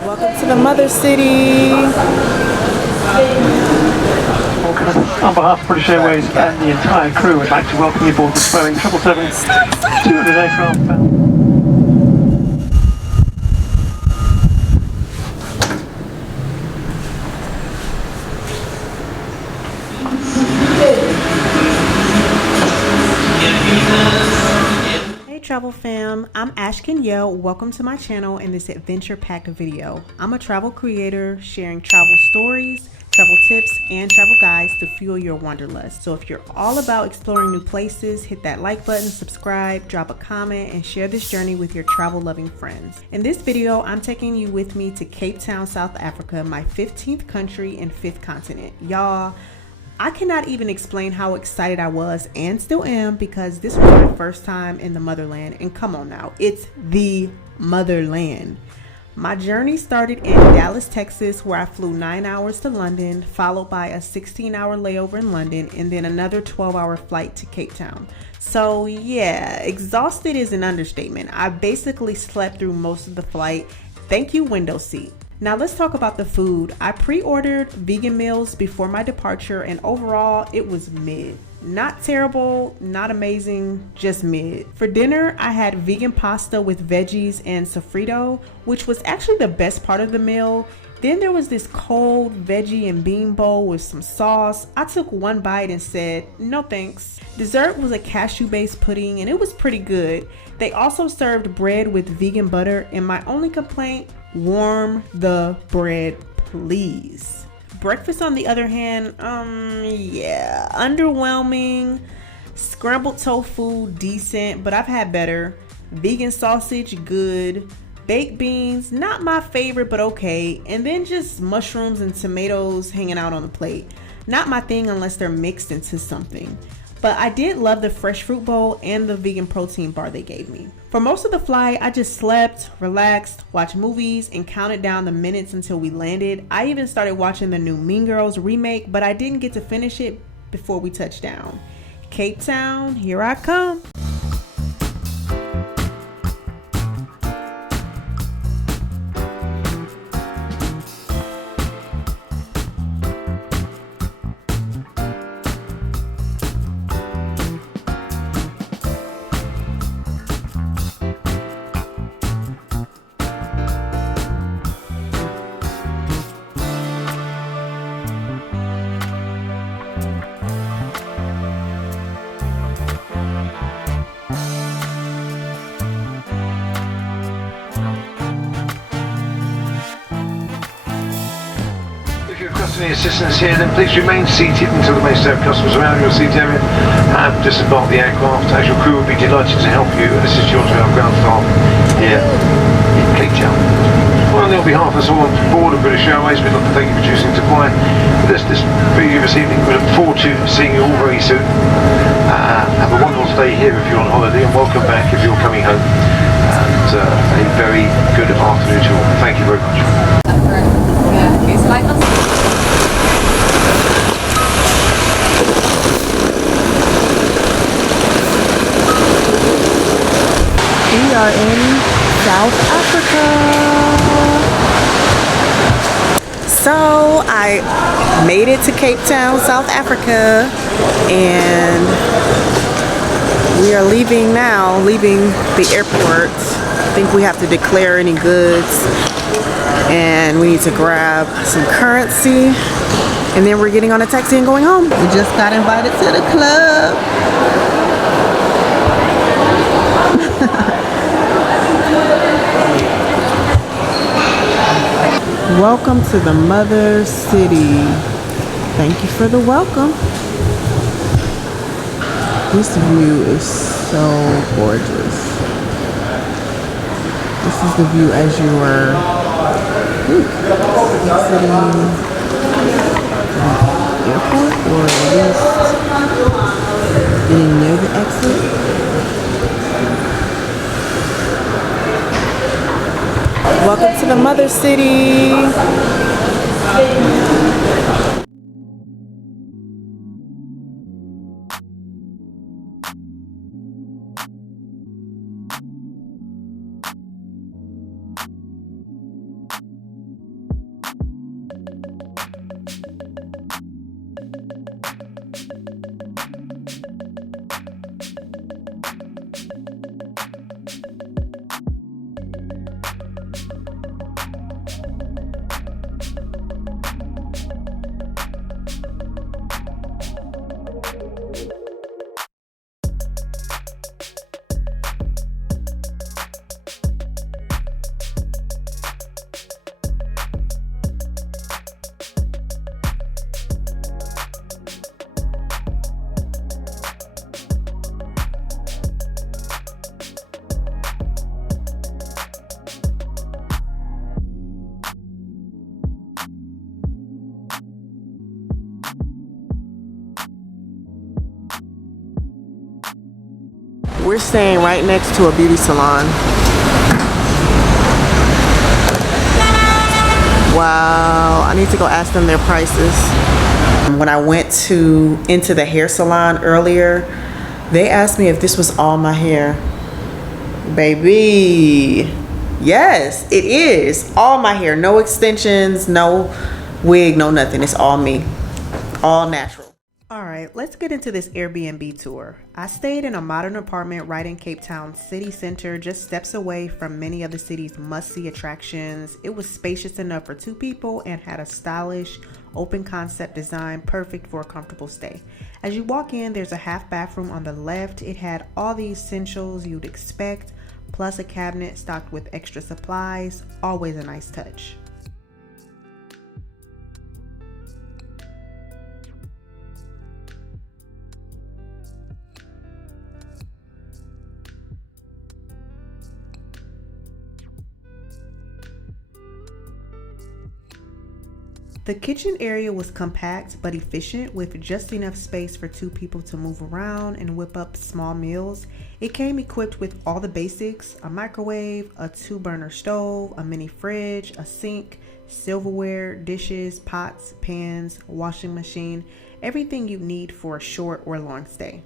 Welcome to the mother city. On behalf of British Airways and the entire crew, I'd like to welcome you aboard the Boeing 777 200 aircraft bound. Hey travel fam, I'm Ashkin Yo. Welcome to my channel and this adventure packed video. I'm a travel creator sharing travel stories, travel tips, and travel guides to fuel your wanderlust. So if you're all about exploring new places, hit that like button, subscribe, drop a comment, and share this journey with your travel loving friends. In this video, I'm taking you with me to Cape Town, South Africa, my 15th country and 5th continent. Y'all, I cannot even explain how excited I was and still am because this was my first time in the motherland. And come on now, it's the motherland. My journey started in Dallas, Texas, where I flew 9 hours to London, followed by a 16-hour layover in London, and then another 12-hour flight to Cape Town. So yeah, exhausted is an understatement. I basically slept through most of the flight. Thank you, window seat. Now let's talk about the food. I pre-ordered vegan meals before my departure and overall it was mid. Not terrible, not amazing, just mid. For dinner, I had vegan pasta with veggies and sofrito, which was actually the best part of the meal. Then there was this cold veggie and bean bowl with some sauce. I took one bite and said, no thanks. Dessert was a cashew-based pudding and it was pretty good. They also served bread with vegan butter and my only complaint, warm the bread, please. Breakfast, on the other hand, yeah, underwhelming. Scrambled tofu, decent, but I've had better. Vegan sausage, good. Baked beans, not my favorite, but okay. And then just mushrooms and tomatoes hanging out on the plate. Not my thing unless they're mixed into something. But I did love the fresh fruit bowl and the vegan protein bar they gave me. For most of the flight, I just slept, relaxed, watched movies, and counted down the minutes until we landed. I even started watching the new Mean Girls remake, but I didn't get to finish it before we touched down. Cape Town, here I come. Any assistance here, then please remain seated until the may serve customers around your seat area have disembarked the aircraft, as your crew will be delighted to help you and assist you onto our ground staff here in Cape Town. Finally, on behalf of us all on board of British Airways, we'd like to thank you for choosing to fly with us this evening. We look forward to seeing you all very soon. Have a wonderful stay here if you're on holiday, and welcome back if you're coming home. And a very good afternoon to all. Thank you very much. We are in South Africa. So I made it to Cape Town, South Africa, and we are leaving now, leaving the airport. I think we have to declare any goods and we need to grab some currency, and then we're getting on a taxi and going home. We just got invited to the club. Welcome to the mother city. Thank you for the welcome. This view is so gorgeous. This is the view as you are exiting the airport, or at least getting near the exit. Welcome to the mother city. we're staying right next to a beauty salon. Wow, I need to go ask them their prices. When I went into the hair salon earlier, they asked me if this was all my hair. Baby, yes, it is all my hair. No extensions, no wig, no nothing. It's all me, all natural. All right, let's get into this Airbnb tour. I stayed in a modern apartment right in Cape Town city center, just steps away from many of the city's must-see attractions. It was spacious enough for 2 people and had a stylish, open concept design, perfect for a comfortable stay. As you walk in, there's a half bathroom on the left. It had all the essentials you'd expect, plus a cabinet stocked with extra supplies. Always a nice touch. The kitchen area was compact but efficient, with just enough space for 2 people to move around and whip up small meals. It came equipped with all the basics: a microwave, a 2-burner stove, a mini fridge, a sink, silverware, dishes, pots, pans, washing machine, everything you need for a short or long stay.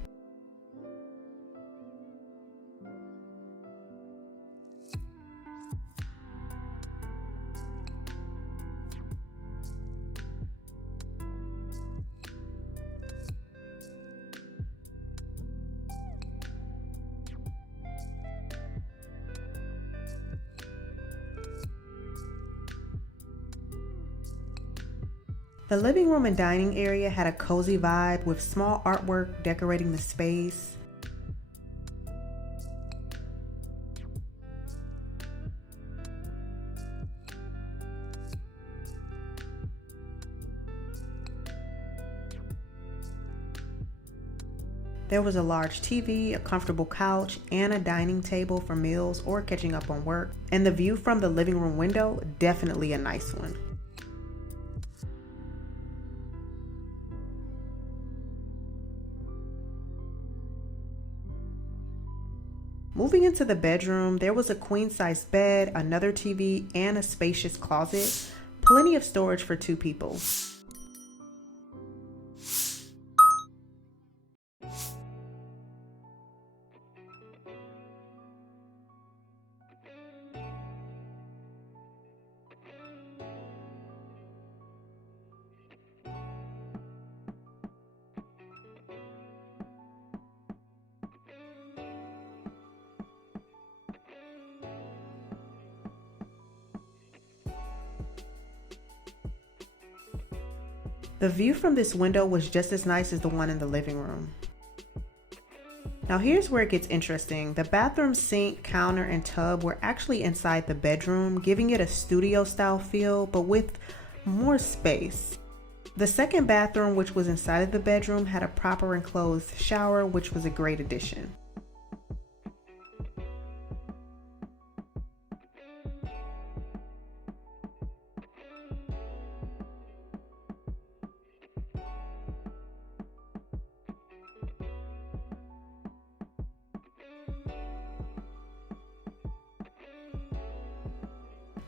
The living room and dining area had a cozy vibe with small artwork decorating the space. There was a large TV, a comfortable couch, and a dining table for meals or catching up on work. And the view from the living room window, definitely a nice one. Moving into the bedroom, there was a queen-size bed, another TV, and a spacious closet. Plenty of storage for 2 people. The view from this window was just as nice as the one in the living room. Now here's where it gets interesting. The bathroom sink, counter, and tub were actually inside the bedroom, giving it a studio style feel, but with more space. The second bathroom, which was inside of the bedroom, had a proper enclosed shower, which was a great addition.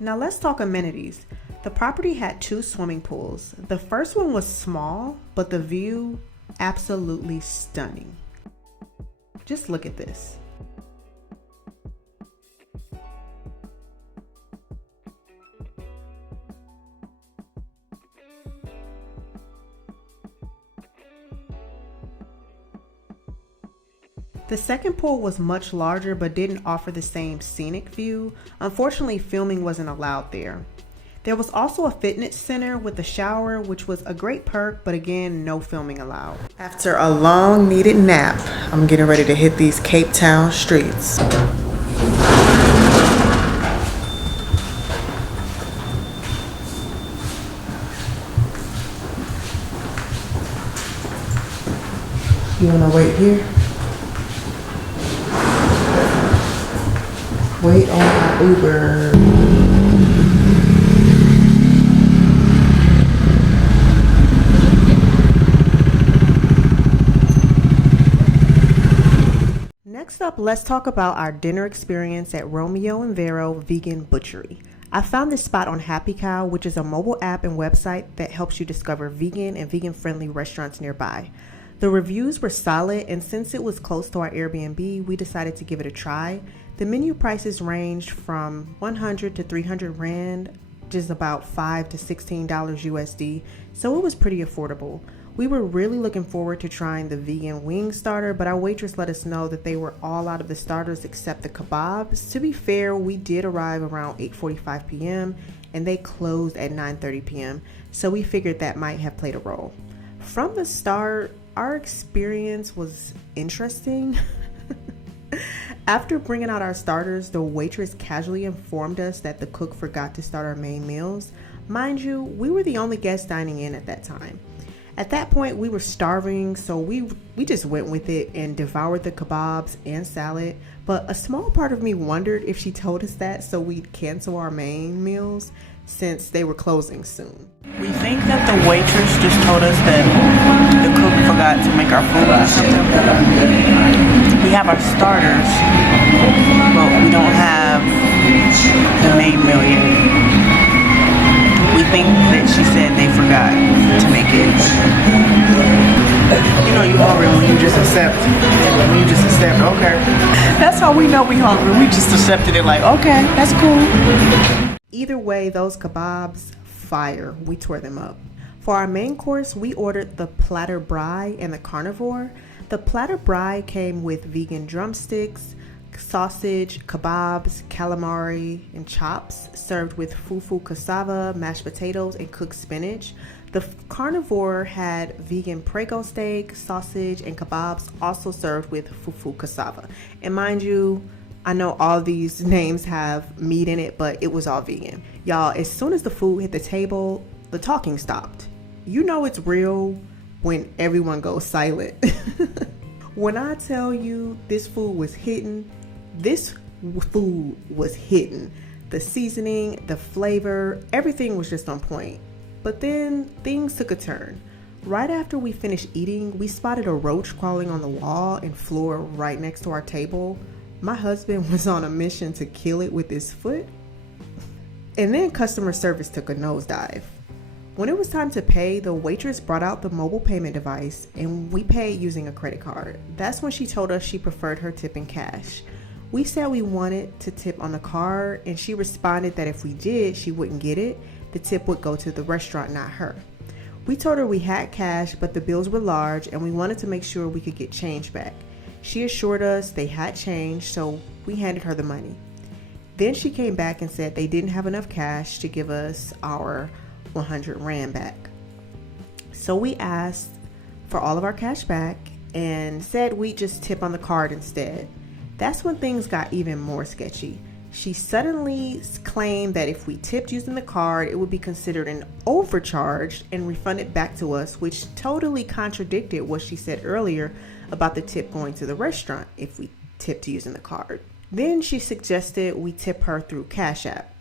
Now let's talk amenities. The property had 2 swimming pools. The first one was small, but the view absolutely stunning. Just look at this. The second pool was much larger but didn't offer the same scenic view. Unfortunately, filming wasn't allowed there. There was also a fitness center with a shower, which was a great perk, but again, no filming allowed. After a long needed nap, I'm getting ready to hit these Cape Town streets. You wanna wait here? Wait on my Uber. Next up, let's talk about our dinner experience at Romeo and Vero Vegan Butchery. I found this spot on Happy Cow, which is a mobile app and website that helps you discover vegan and vegan-friendly restaurants nearby. The reviews were solid, and since it was close to our Airbnb, we decided to give it a try. The menu prices ranged from 100 to 300 Rand, just about $5 to $16 USD, so it was pretty affordable. We were really looking forward to trying the vegan wing starter, but our waitress let us know that they were all out of the starters except the kebabs. To be fair, we did arrive around 8:45 p.m. and they closed at 9:30 p.m., so we figured that might have played a role. From the start, our experience was interesting. After bringing out our starters, the waitress casually informed us that the cook forgot to start our main meals. Mind you, we were the only guests dining in at that time. At that point, we were starving, so we just went with it and devoured the kebabs and salad. But a small part of me wondered if she told us that so we'd cancel our main meals since they were closing soon. We think that the waitress just told us that the cook forgot to make our food or something. We have our starters, but we don't have the main meal yet. We think that she said they forgot to make it. You know you hungry when you just accept. When you just accept, okay. That's how we know we hungry. We just accepted it like, okay, that's cool. Either way, those kebabs, fire. We tore them up. For our main course, we ordered the platter braai and the carnivore. The platter braai came with vegan drumsticks, sausage, kebabs, calamari, and chops, served with fufu cassava, mashed potatoes, and cooked spinach. The carnivore had vegan prego steak, sausage, and kebabs, also served with fufu cassava. And mind you, I know all these names have meat in it, but it was all vegan. Y'all, as soon as the food hit the table, the talking stopped. You know it's real when everyone goes silent. When I tell you this food was hitting, this food was hitting. The seasoning, the flavor, everything was just on point. But then things took a turn. Right after we finished eating, we spotted a roach crawling on the wall and floor right next to our table. My husband was on a mission to kill it with his foot. And then customer service took a nosedive. When it was time to pay, the waitress brought out the mobile payment device and we paid using a credit card. That's when she told us she preferred her tip in cash. We said we wanted to tip on the card, and she responded that if we did, she wouldn't get it. The tip would go to the restaurant, not her. We told her we had cash, but the bills were large, and we wanted to make sure we could get change back. She assured us they had change, so we handed her the money. Then she came back and said they didn't have enough cash to give us our 100 Rand back. So we asked for all of our cash back and said we'd just tip on the card instead. That's when things got even more sketchy. She suddenly claimed that if we tipped using the card, it would be considered an overcharge and refunded back to us, which totally contradicted what she said earlier about the tip going to the restaurant if we tipped using the card. Then she suggested we tip her through Cash App.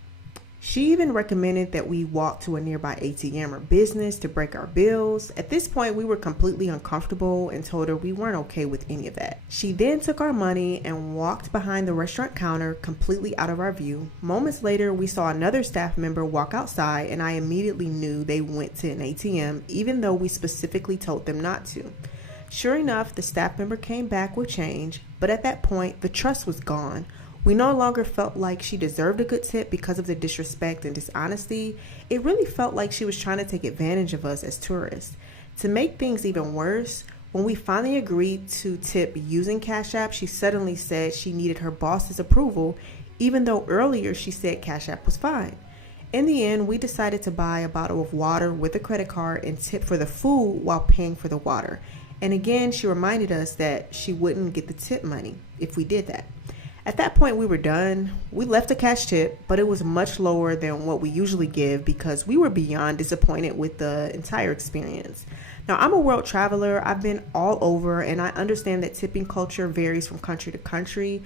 She even recommended that we walk to a nearby ATM or business to break our bills. At this point, we were completely uncomfortable and told her we weren't okay with any of that. She then took our money and walked behind the restaurant counter, completely out of our view. Moments later, we saw another staff member walk outside, and I immediately knew they went to an ATM, even though we specifically told them not to. Sure enough, the staff member came back with change, but at that point, the trust was gone. We no longer felt like she deserved a good tip because of the disrespect and dishonesty. It really felt like she was trying to take advantage of us as tourists. To make things even worse, when we finally agreed to tip using Cash App, she suddenly said she needed her boss's approval, even though earlier she said Cash App was fine. In the end, we decided to buy a bottle of water with a credit card and tip for the food while paying for the water. And again, she reminded us that she wouldn't get the tip money if we did that. At that point, we were done. We left a cash tip, but it was much lower than what we usually give because we were beyond disappointed with the entire experience. Now, I'm a world traveler. I've been all over, and I understand that tipping culture varies from country to country.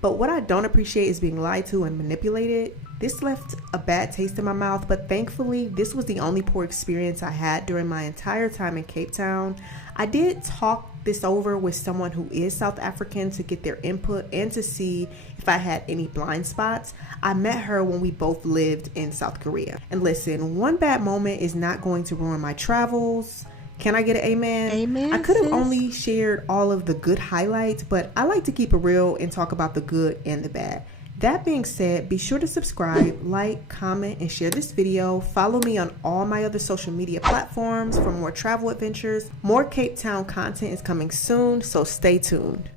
But what I don't appreciate is being lied to and manipulated. This left a bad taste in my mouth, but thankfully, this was the only poor experience I had during my entire time in Cape Town. I did talk this over with someone who is South African to get their input and to see if I had any blind spots. I met her when we both lived in South Korea. And listen, one bad moment is not going to ruin my travels. Can I get an amen? Amen, I could have sis. only shared all of the good highlights, but I like to keep it real and talk about the good and the bad. That being said, be sure to subscribe, like, comment, and share this video. Follow me on all my other social media platforms for more travel adventures. More Cape Town content is coming soon, so stay tuned.